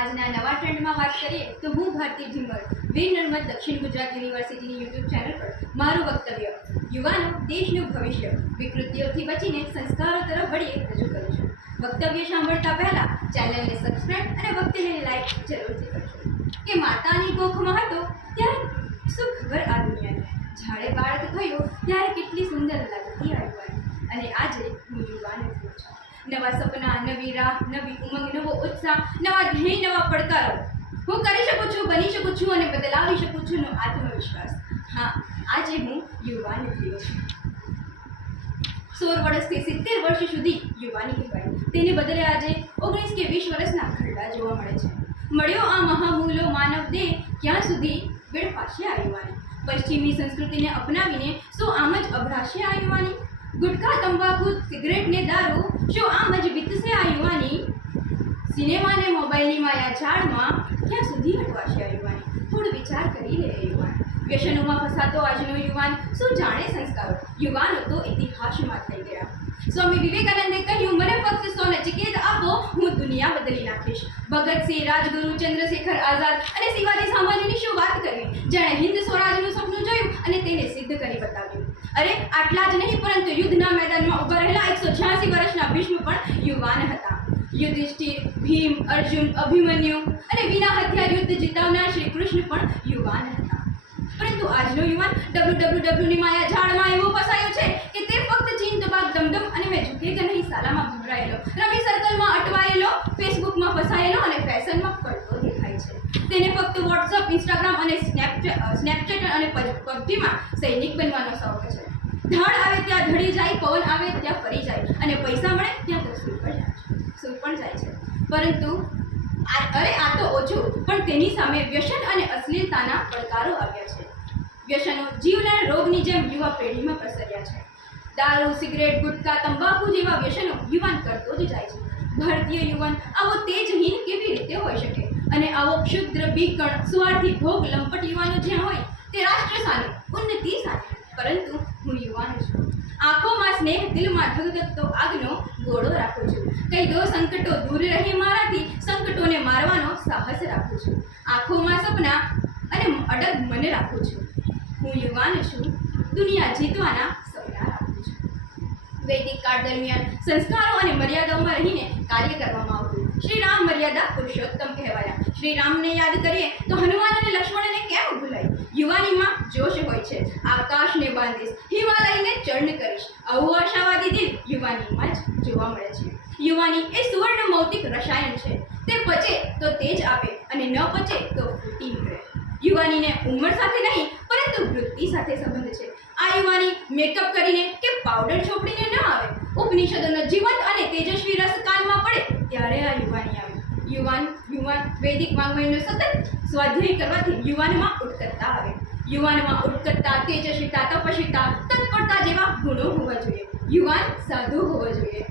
આજના નવા ટ્રેન્ડમાં વાત કરીએ તો હું ભારતી ઢીમર વીર નર્મદ દક્ષિણ ગુજરાત યુનિવર્સિટીની યુટ્યુબ ચેનલ પર મારું વક્તવ્ય યુવાનો દેશનું ભવિષ્ય વિકૃતિઓથી બચીને સંસ્કારો તરફ વળીએ રજૂ કરું છું. વક્તવ્ય સાંભળતા પહેલા ચેનલને સબસ્ક્રાઇબ અને વક્તવ્યને લાઈક જરૂરથી કરજો. કે માતાની કોખમાં હતો ત્યારે શું ખબર આ દુનિયાની, જાડે બાળક થયો ત્યારે કેટલી સુંદર લાગતી આ યુવાની, અને આજે હું યુવાન થયો છું. નવા સપના, નવી રાહ, નવી ઉમંગ, નવો ઉત્સાહ, નવા ધ્યેય, નવા પડકારો. હું કરી શકું છું, બની શકું છું અને બદલાવી શકું છું નો આત્મવિશ્વાસ. હા, આજે હું યુવાન થયો છું. 16 વર્ષથી 70 વર્ષ સુધી યુવાની કહેવાય, તેને બદલે આજે 19 કે 20 વર્ષના ખરડા જોવા મળે છે. મળ્યો આ મહામૂલો માનવ દેહ, ક્યાં સુધી વેડફાશે આ યુવાની? પશ્ચિમી સંસ્કૃતિને અપનાવીને શું આમ જ અભડાશે આ યુવાની? ગુટખા, તંબાકુ, સિગરેટ ને દારૂ, શું આમ જ વીતશે આ યુવાની? સિનેમા ને મોબાઈલની માયા ઝાડમાં, ક્યાં સુધી હટવાશે આ યુવાની? થોડો વિચાર કરી લે યુવાન. વ્યસનોમાં ફસાતો આજનો યુવાન શું જાણે સંસ્કારો? યુવાનો તો ઇતિહાસમાં થઈ ગયા. સ્વામી વિવેકાનંદે કહ્યું, મને ફક્ત 100 નચિકેત આપો, હું દુનિયા બદલી નાખીશ. ભગતસિંહ, રાજગુરુ, ચંદ્રશેખર આઝાદ અને શિવાજી સામાન્યની શું વાત કરવી, જેણે હિન્દ સ્વરાજનું સપનું જોયું અને તેને સિદ્ધ કરી બતાવ્યું. અરે આટલા જ નહીં, પરંતુ યુદ્ધના મેદાનમાં ઊભા રહેલા 186 વર્ષના ભીષ્મ પણ યુવાન હતા. યુધિષ્ઠિર, ભીમ, અર્જુન, અભિમન્યુ અને વિના હથિયાર યુદ્ધ જીતાવનાર શ્રી કૃષ્ણ પણ યુવાન હતા. પરંતુ આજનો યુવાન WWW ની માયા ઝાડમાં એવો ફસાયો છે કે તે ફક્ત ચીન તબાક દમદમ અને મેં ઝૂકેગા નહીં સાલામાં ભભરાયેલો, રમી સર્કલમાં અટવાયેલો, ફેસબુકમાં ફસાયેલો અને ફેશનમાં ફરતો દેખાય છે. તેને ફક્ત વોટ્સઅપ, ઇન્સ્ટાગ્રામ અને સ્નેપચેટ અને પબજીમાં સૈનિક બનવાનો શોખ છે. ધાડ આવે ત્યાં ધડી જાય, પવન આવે ત્યાં ફરી જાય અને પૈસા મળે ત્યાં તો સૂઈ પણ જાય છે. પરંતુ આ તો ઓછું, પણ તેની સામે વ્યસન અને અશ્લીલતાના પડકારો આવ્યા છે. વ્યસનો જીવલેણ રોગની જેમ યુવા પેઢીમાં પ્રસર્યા છે. દારૂ, સિગરેટ, ગુટખા, તંબાકુ જેવા વ્યસનો યુવાન કરતો જ જાય છે. ભારતીય યુવાન આવો તેજહીન કેવી રીતે હોઈ શકે? અને આવો ક્ષુદ્ર, બીકણ, સ્વાર્થી, ભોગ લંપટ યુવાનો જ્યાં હોય તે રાષ્ટ્ર સામે, ઉન્નતિ સાથે. પરંતુ હું યુવાન છું. આંખોમાં સ્નેહ, દિલમાં ધગધગતો આગનો ગોળો રાખું છું. કહી દો સંકટો દૂર રહે મારાથી, સંકટોને મારવાનો સાહસ રાખું છું. આંખોમાં સપના અને અડગ મન રાખું છું. હું યુવાન છું, દુનિયા જીતવાના સપના રાખું છું. વૈદિક કાળ દરમિયાન સંસ્કારો અને મર્યાદાઓમાં રહીને કાર્ય કરવામાં આવતું. શ્રી રામ મર્યાદા પુરુષોત્તમ કહેવાયા. શ્રી રામને યાદ કરીએ તો હનુમાન અને લક્ષ્મણને કેમ ભૂલાય? યુવાનીમાં જોશ હોય છે. આકાશને બાંધીશ, હિમાલયને ચર્ણ કરીશ, આવું આશાવાદી દિલ યુવાનીમાં જ જોવા મળે છે. યુવાની એ સુવર્ણ મૌતિક રસાયણ છે. તે પચે તો તેજ આપે અને ન પચે તો ફૂટી નીકળે. યુવાનીને ઉંમર સાથે નહીં, પરંતુ વૃત્તિ સાથે સંબંધ છે. આ યુવાની મેકઅપ કરીને કે પાવડર ચોપડીને ન આવે. ઉપનિષદોનો જીવંત અને તેજસ્વી રસ કાનમાં પડે ત્યારે આ યુવાની આવે. યુવાન વૈદિક વાંગ્મયનો સતત સ્વાધ્યાય કરવાથી યુવાનમાં ઉત્કટતા આવે. યુવાનમાં ઉત્કટતા, તેજસ્વીતા, તપસ્વીતા, તત્પરતા જેવા ગુણો હોવા જોઈએ. યુવાન સાધુ હોવો જોઈએ.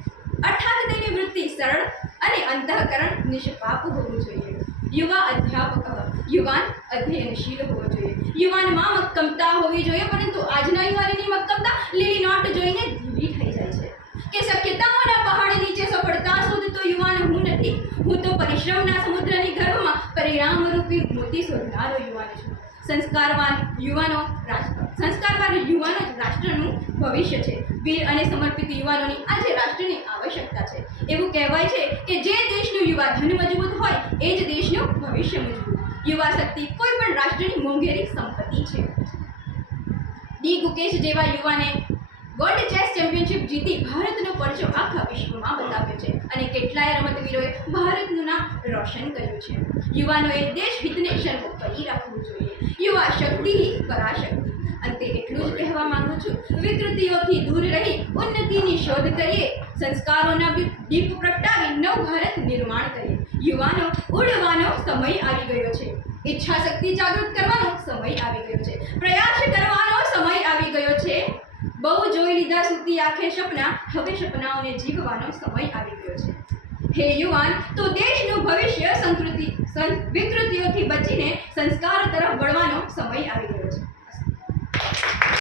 અર્થાત તેની વૃત્તિ સરળ અને અંતઃકરણ નિષ્પાપ હોવું જોઈએ. યુવા અધ્યાપક, યુવાન અધ્યયનશીલ હોવો જોઈએ. યુવાનમાં મક્કમતા હોવી જોઈએ, પરંતુ આજના યુવાનીની મક્કમતા લીલી નોટ જોઈને ધીમી થઈ જાય છે. કે શક્યતાઓના પહાડ નીચે સફળતા શોધતો યુવાન હું નથી. હું તો પરિશ્રમના સમુદ્રની ગર્ભમાં પરિણામરૂપી મોતી શોધનારો યુવાન છું. સંસ્કારવાન યુવાનો જ રાષ્ટ્રનું ભવિષ્ય છે. વીર અને સમર્પિત યુવાનોની આજે રાષ્ટ્રની આવશ્યકતા છે. એવું કહેવાય છે કે જે દેશનું યુવા ધન મજબૂત હોય એ જ દેશનું ભવિષ્ય મજબૂત. યુવા શક્તિ કોઈ પણ રાષ્ટ્રની મોંઘેરી સંપત્તિ છે. ડી ગુકેશ જેવા યુવાને વર્લ્ડ ચેસ ચેમ્પિયનશિપ જીતી ભારતનો પરચો આખા વિશ્વમાં બતાવ્યો છે અને કેટલાય રમતવીરોએ ભારતનું નામ રોશન કર્યું છે. યુવાનોએ દેશ હિતને સર્વોપરી રાખવું જોઈએ. યુવા શક્તિ પરાશક્તિ. અંતે એટલું જ કહેવા માંગુ છું, વિકૃતિઓથી દૂર રહી ઉન્નતિની શોધ કરીએ. સંસ્કારોના દીપ પ્રગટાવી નવ ભારત નિર્માણ કરીએ. યુવાનો ઉડવાનો સમય આવી ગયો છે. ઈચ્છા શક્તિ જાગૃત કરવાનો સમય આવી ગયો છે. પ્રયાસ કરવાનો સમય આવી ગયો છે. બહુ જોઈ લીધા સૂતી આંખે સપના, હવે સપનાઓને જીવવાનો સમય આવી ગયો છે. હે યુવાન, તો દેશનું ભવિષ્ય વિકૃતિઓથી બચીને સંસ્કાર તરફ વળવાનો સમય આવી ગયો છે.